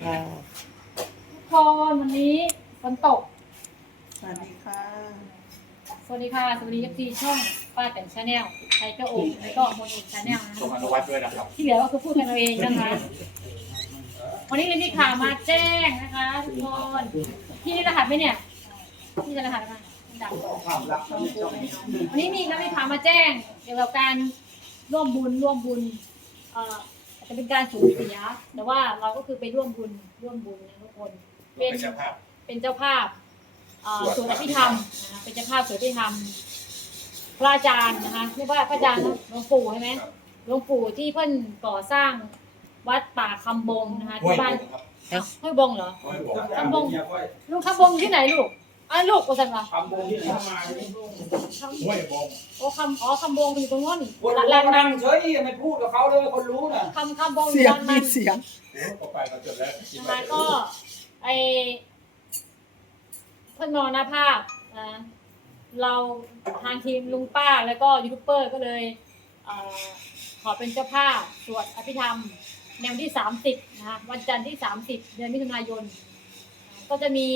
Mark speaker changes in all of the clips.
Speaker 1: ค่ะ
Speaker 2: ทุกคนวันนี้ฝนตก
Speaker 1: สวัสดีค่ะ
Speaker 2: สวัสดีค่ะ สวัสดีFCช่องป้าแต่งชาแนลไทยเจ้าโอ่งแล้วก็มนต์เอกชาแนลนะ
Speaker 3: ส่งอนุวัตด้วยนะครับ
Speaker 2: ที่เหลือก็คือพูดกันเอาเองนะคะ วันนี้เลยมีข่าวมาแจ้งนะคะทุกคนพี่นี่รหัสไหมเนี่ยพี่จะรหัสไหมดับวันนี้มีข่าวมาแจ้งเกี่ยวกับการร่วมบุญอาจจะเป็นการสูญเสียแต่ว่าเราก็คือไปร่วมบุญนะทุกคนเป็นเจ้าภาพสวดอภิธรรมนะเป็นเจ้าภาพสวดอภิธรรมพระอาจารย์นะคะไม่ว่าพระอาจารย์นะหลวงปู่ใช่ไหมหลวงปู่ที่เพิ่นก่อสร้างวัดป่าคำบงนะคะที่บ้านห้วยบงเหรอคำบงลูกคำบงที่ไหนลูกลูกกูสั่งเหรอ
Speaker 3: คำบงที่เข้ามาห้วยบง
Speaker 2: โอ้คำบงอยู่ตรงนู้น
Speaker 4: คนรู้นั่งเฉยไม่พูดกับเขาเลยคนรู้น่ะ
Speaker 2: คำบง
Speaker 1: เสียง
Speaker 2: มั
Speaker 1: มี
Speaker 2: น
Speaker 1: เสียง
Speaker 3: โอ้ต่อไปเราจดแล้ว
Speaker 2: นะคะก็ไอเพิ่นมรณภาพนะเราทางทีมลุงป้าแล้วก็ยูทูบเบอร์ก็เลยขอเป็นเจ้าภาพสวดอภิธรรมในวันที่30นะคะวันจันทร์ที่30เดือนมิถุนายนก็จะมี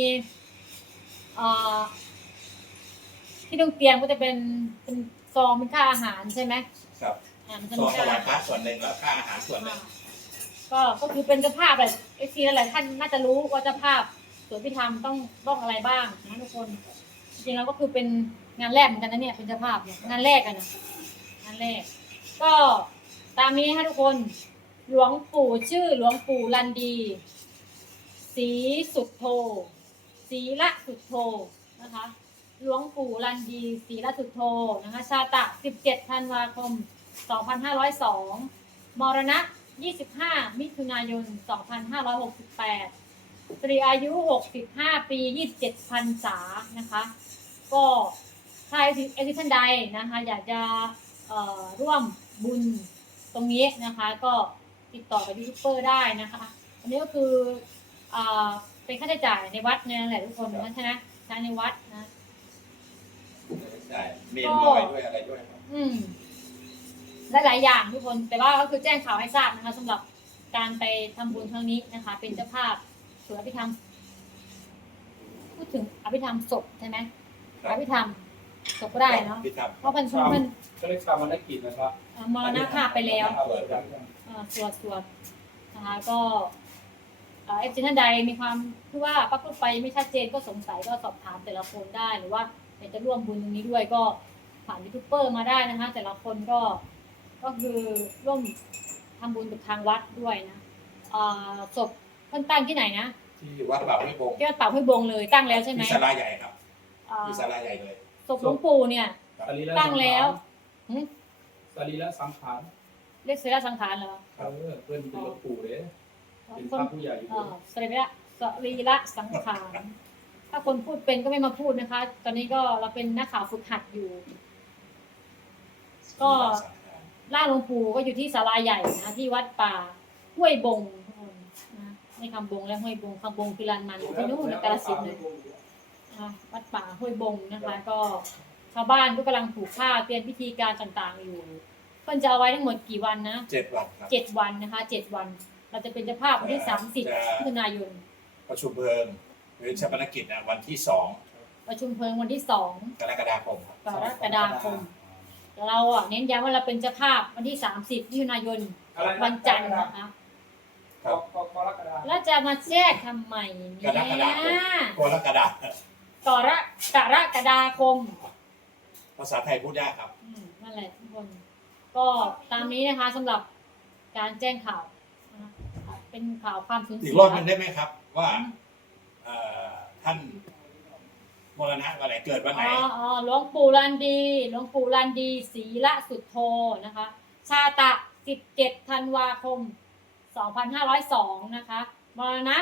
Speaker 2: ที่ต้องเตรียมก็จะเป็นซองเป็นค่าอาหารใช่ไหม
Speaker 3: ครับ
Speaker 2: มันจะ
Speaker 3: ส่
Speaker 2: มี
Speaker 3: วนถ
Speaker 2: ค่าว
Speaker 3: ายพระส่วนหนึ่งแล้วค่าอาหารส่วนหนึ่ง
Speaker 2: ก็คือเป็นเจ้าภาพแบบเอฟซีหลายๆท่านน่าจะรู้ว่าเจ้าภาพสวดพิธรรมต้องอะไรบ้างนะทุกคนจริงๆแล้วก็คือเป็นงานแรกเหมือนกันนะเนี่ยเป็นเจ้าภาพเนี่ยงานแรกกันนะงานแรกก็ตามนี้ให้ทุกคนหลวงปู่ชื่อหลวงปู่ลันดีศรีสุดโทศรีละสุดโทนะคะหลวงปู่ลันดีศรีละสุดโทนะคะชาตะ17ธันวาคม2502มรณะ25มิถุนายน2568ตรีอายุ65ปี27พรรษานะคะก็ถ้าเอท่านใดนะคะอยากจะร่วมบุญตรงนี้นะคะก็ติดต่อกับยูทูบเบอร์ได้นะคะอันนี้ก็คือเป็นค่าใช้จ่ายในวัดนั่นแหละทุกคนนะใช่ไหมใช้ในวัดนะ
Speaker 3: ใช่เมนลอยด้วยอะไรด้วยครับ
Speaker 2: หลายอย่างทุกคนแต่ว่าก็คือแจ้งข่าวให้ทราบนะคะสำหรับการไปทำบุญครั้งนี้นะคะ เป็นเจ้าภาพสวดอภิธรรมพูดถึงอภิธรรมศพใช่ไหมอภิธรรมศพก็ได้เนาะ
Speaker 3: พิธัม
Speaker 2: เพราะมัน
Speaker 4: ก็เลยทำมันได้กินนะครับ
Speaker 2: มรณภาพไปแล้วสวดนะคะก็เอฟซีท่านใดมีความที่ว่าป้าพูดไปไม่ชัดเจนก็สงสัยก็สอบถามแต่ละคนได้หรือว่าอยากจะร่วมบุญตรงนี้ด้วยก็ผ่านยูทูบเบอร์มาได้นะคะแต่ละคนก็คือร่วมทำบุญกับทางวัดด้วยนะศพเพิ่นตั้งที่ไหนนะ
Speaker 3: ที่วัดป่าห้วยบง
Speaker 2: ที่วัดป่าห้วยบงเลยตั้งแล้วใช่ไหม
Speaker 3: ที่ศาลาใหญ่ครับที่ศาลาใหญ่เลย
Speaker 2: ศพหลวงปู่เนี่ย
Speaker 4: สรีระ
Speaker 2: ตั้งแล้วหึ
Speaker 4: สรีระสังขาร
Speaker 2: เรียกเสรีสังขารเหรอ
Speaker 4: เพื่อนเป็นหลวงปู่เลยเป็น
Speaker 2: ค
Speaker 4: พ
Speaker 2: น
Speaker 4: ระผู้ใหญ่อยู่
Speaker 2: สรีระสังขารถ้าคนพูดเป็นก็ไม่มาพูดนะคะ ตอนนี้ก็เราเป็นนักข่าวฝึกหัดอยู่ ก็ล่าหลวงปู่ก็อยู่ที่ศาลาใหญ่นะที่วัดป่าห้วยบงนะในคำบงและห้วยบงคำบงคือลานมันที่นู่นกาฬสินธุ์เลยวัดป่าห้วยบงนะคะ ก็ชาวบ้านก็กำลังปลูกข้าวเตรียมพิธีการต่างๆอยู่เพิ่นจะเอาไว้ทั้งหมดกี่วันนะ
Speaker 3: 7 วันครับ
Speaker 2: 7 วันนะคะ7 วัน เราจะเป็นเจ้าภาพวันที่30มิถุนายน
Speaker 3: ประชุมเพลิงหรือชาปนกิจวันที่2
Speaker 2: ประชุมเพลิงวันที่2
Speaker 3: กรกฎาคมครับ
Speaker 2: กรกฎาคมแต่เราเน้นย้ำว่าเราเป็นเจ้าภาพวันที่30มิถุนายนวันจันทร์นะคะ
Speaker 4: กรกฎา
Speaker 2: แล้วจะมาแจ้งทำไม
Speaker 3: ก
Speaker 2: เนี่ย
Speaker 3: รกฎาคมกรกฎาคม
Speaker 2: กรกฎาคม
Speaker 3: ภาษาไทยพูดยากครับ
Speaker 2: นั่นแหละทุกคนก็ตามนี้นะคะสำหรับการแจ้งข่าวนะคะเป็นข่าวความสูญ
Speaker 3: อี
Speaker 2: เสี
Speaker 3: ก
Speaker 2: ย
Speaker 3: รอบหนึงได้ไหมครับ ว่าท่านมรณะวันไหนเกิดวันไหน
Speaker 2: หลวงปู่ลันดีศรีละสุดโทนะคะ ชาตะ17ธันวาคม2502นะคะมรณะ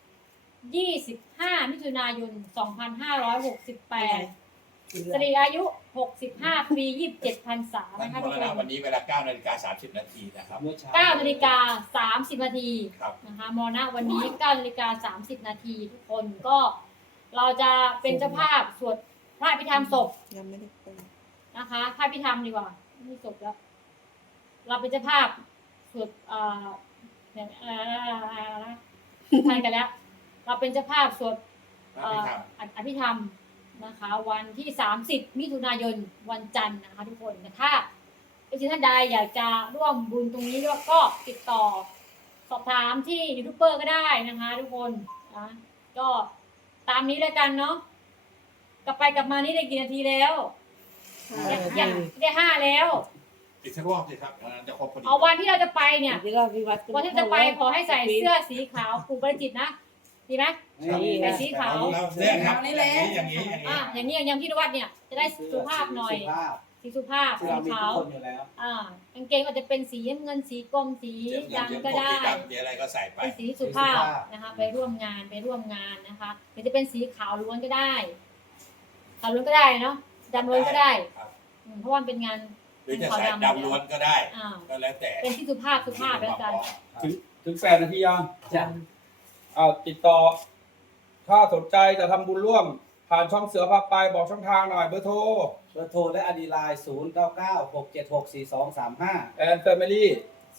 Speaker 2: 25มิถุนายน2568สรีอายุ65ปี27พรรษา
Speaker 3: ท่าน
Speaker 2: นะคะ
Speaker 3: ม
Speaker 2: ทุก
Speaker 3: ร
Speaker 2: ค
Speaker 3: ณะวัน
Speaker 2: น
Speaker 3: นี้เวลา 9:30 นาทีนะครับ
Speaker 4: เมื่อเช้า
Speaker 2: 9นาฬิกา30นาที
Speaker 3: ครับ
Speaker 2: นะคะมรณะวันนี้9นาฬิกา30นาทีทุกคนก็เราจะเป็นเจ้าภาพสวดพระอภิธรรมศพ
Speaker 1: ยังไม่ได้เปิด
Speaker 2: นะคะพระอภิธรรมดีกว่าไม่ศพแล้วเราเป็นเจ้าภาพสวดเนี่ยทานกันแล้ว เราเป็นเจ้าภาพสวด
Speaker 3: อภิธรรม
Speaker 2: อภิธรรมนะคะ วันที่ 30 มิถุนายนวันจันทร์นะคะทุกคนถ้าท่านใดอยากจะร่วมบุญตรงนี้ด้วยก็ติดต่อสอบถามที่ยูทูบเบอร์ก็ได้นะคะทุกคนนะก็ตามนี้แล้วกันเนาะกลับไปกลับมานี่ได้กี่นาทีแล้วอย่างได้5แล้ว
Speaker 3: อีกสักรอบสิครับจะครบพอดี
Speaker 2: เอาวันที่เราจะไปเนี่ย
Speaker 1: ที่เราวิวัฒน์
Speaker 2: วันที่จะไปขอให้ใส่เสื้อสีขาวผูกประจิตนะดีไหมใส่สีขาว
Speaker 3: เราเนี่ยครับอย่างนี้
Speaker 2: อย่างนี้อย่างพี่นวัดเนี่ยจะได้สุภาพหน่อยสีสุภาพ
Speaker 5: ที่
Speaker 2: สี
Speaker 5: เรามี
Speaker 2: ขา
Speaker 5: ทุ
Speaker 2: ว
Speaker 5: กคนอยู่แล้ว
Speaker 2: กางเกงอาจจะเป็นสีน้ำเงินสีกรมสีดำก็ได้
Speaker 3: สีอะไรก็ใส่ไป
Speaker 2: เป็นสีสุภาพนะคะไปร่วมงานนะคะหรือจะเป็นสีขาวล้วนก็ได้ขาวล้วนก็ได้เนาะดำล้วนก็ได้เพราะว่าเป็นงาน
Speaker 3: หรือจะใส่ดำล้วนก็ได้ก็แล้วแต่
Speaker 2: เป็นที่สุภาพแล้วกัน
Speaker 4: ถึง8 นาทียัง
Speaker 5: จ้ะ
Speaker 4: ติดต่อ ถ้าสนใจจะทำบุญร่วม ผ่านช่องเสือพาไปบอกช่องทางหน่อยเบอร์โทร
Speaker 5: เบอร์โทรและอดีไลน์0996764235
Speaker 4: แอนแฟมิลี่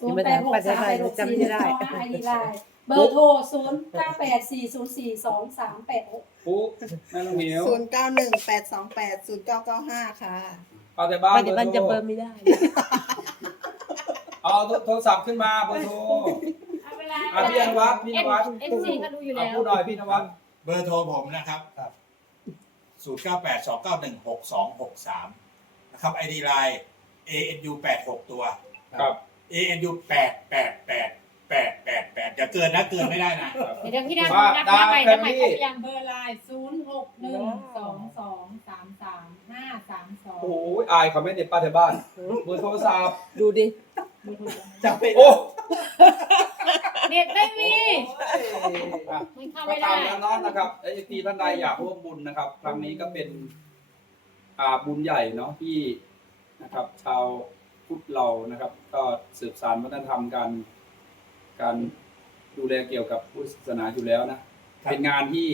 Speaker 6: 086386422เบอร์โทร0984042386
Speaker 4: ปุ๊แม่น้องเหมียว
Speaker 1: 0918280995 ค่ะ
Speaker 4: เอาแต่บ้าน
Speaker 1: ปัจจุบันจะเบอร์ไม่ได้
Speaker 4: เอาโทรศัพท์ขึ้นมาเบอร์โทรพี่นวัด
Speaker 2: FC เขารู้อยู่แล้ว
Speaker 4: พูดหน่อยพี่นวัด
Speaker 3: เบอร์โทรผมนะครับ 0982916263 นะครับ ID Line ANU 86 ตัว
Speaker 4: ครับ
Speaker 3: ANU 88888อย่าเกินนะเกินไม่ได้นะ
Speaker 2: เดี๋ยวพี่นับไปครบยัง
Speaker 6: เบอร์ไลน์0612233532
Speaker 4: โอ้ยอายเขาไม่เด็ดป้าแถวบ้าน เบอร์โทรศัพท์
Speaker 1: ดูดิ
Speaker 5: จะเป็น
Speaker 4: โอ้
Speaker 2: เน็ตไม่มี
Speaker 4: อ่ะ
Speaker 2: มันเข้า
Speaker 4: ก็
Speaker 2: ไม่
Speaker 4: ตา
Speaker 2: ได้
Speaker 4: มนั้นนะครับไอ้ทีท่านใดอยากร่วมบุญนะครับ ครั้งนี้ก็เป็นบุญใหญ่เนาะที่นะครับ ชาวพุทธเรานะครับ ก็สืบสานวัฒนธรรมการดูแลเกี่ยวกับพุทธศาสนาอยู่แล้วนะ เป็นงานที่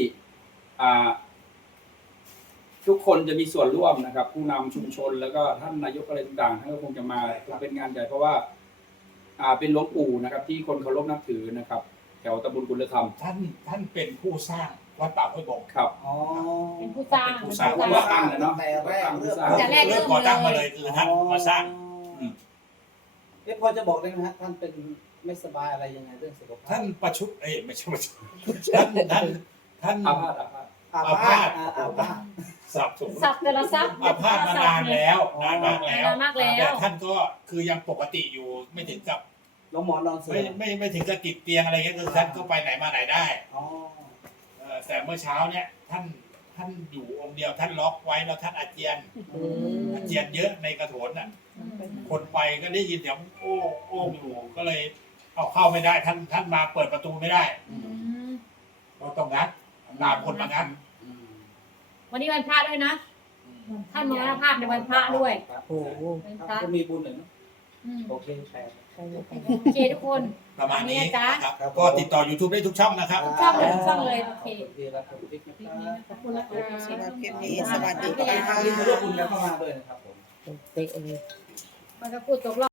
Speaker 4: ทุกคนจะมีส่วนร่วมนะครับ ผู้นำชุมชนแล้วก็ท่านนายกอะไรต่างๆท่านก็คงจะมาเป็นงานใหญ่เพราะว่าเป็นหลวงปู่นะครับ ที่คนเคารพนับถือนะครับ แถวตำบลกุลธรรม
Speaker 3: ท่านเป็นผู้สร้างวัดป่าห้วยบง
Speaker 4: ครับ
Speaker 5: อ๋อ
Speaker 2: เป็นผู้สร้าง
Speaker 3: ผู้สร้าง
Speaker 4: ผู้ว่าตั้งเลยเนาะ
Speaker 5: แต่แรกเริ่ม
Speaker 2: แต่แรก
Speaker 3: เริ่มก่อตั้งมาเลยคือท่านมาสร้าง
Speaker 5: พอจะบอกได้ไหมฮะท่านเป็นไม่สบายอะไรยังไงเรื่องสุขภาพ
Speaker 3: ท่านประชุมไม่ใช่ประชุมท่าน
Speaker 4: อาพาธ
Speaker 5: อาพาธ
Speaker 3: สับสน
Speaker 2: สับแต่ละซับ
Speaker 3: อาพาธมานานแล้วนานมากแล้ว
Speaker 2: นานมากแล้ว
Speaker 3: แต่ท่านก็คือยังปกติอยู่ไม่ถึงกับ
Speaker 5: น้องหมอนอนเสือ
Speaker 3: ไม่ถึงกับติดเตียงอะไรเงี้ยคือท่านก็ไปไหนมาไหนได้
Speaker 5: อ๋อ
Speaker 3: แต่เมื่อเช้าเนี่ยท่านอยู่องค์เดียวท่านล็อกไว้แล้วท่านอาเจียนเยอะในกระโถนน่ะคนไปก็ได้ยินเสียงโอ้อยู่ก็เลยเอาเข้าไม่ได้ท่านมาเปิดประตูไม่ได้ก็ต้องงัดตามคนมางัด
Speaker 2: วันนี้วันพระด้วยนะท่านมรณภาพในวันพระด้วย
Speaker 5: โอ้โห
Speaker 2: วันพระ
Speaker 5: ก็มีบุญหน่อยนะ
Speaker 2: โอ
Speaker 5: โอเคแปล
Speaker 2: เคทุกคน
Speaker 3: ประมาณนี้นะครับก็ติดต่อ YouTube ได้ทุกช่องนะครับ
Speaker 2: ชอบเลยชอบเลยโอเค
Speaker 5: โอเคแล้วครับคลิปนะครับ
Speaker 6: ขอบคุณนะคะ
Speaker 1: สำหรับคลิปนี้สวัสดี
Speaker 5: ยินดี
Speaker 1: ค่ะ
Speaker 5: ร่วมบุญกันเข้ามาด้วยนะครับผม
Speaker 2: มันก็พูดจบรอบ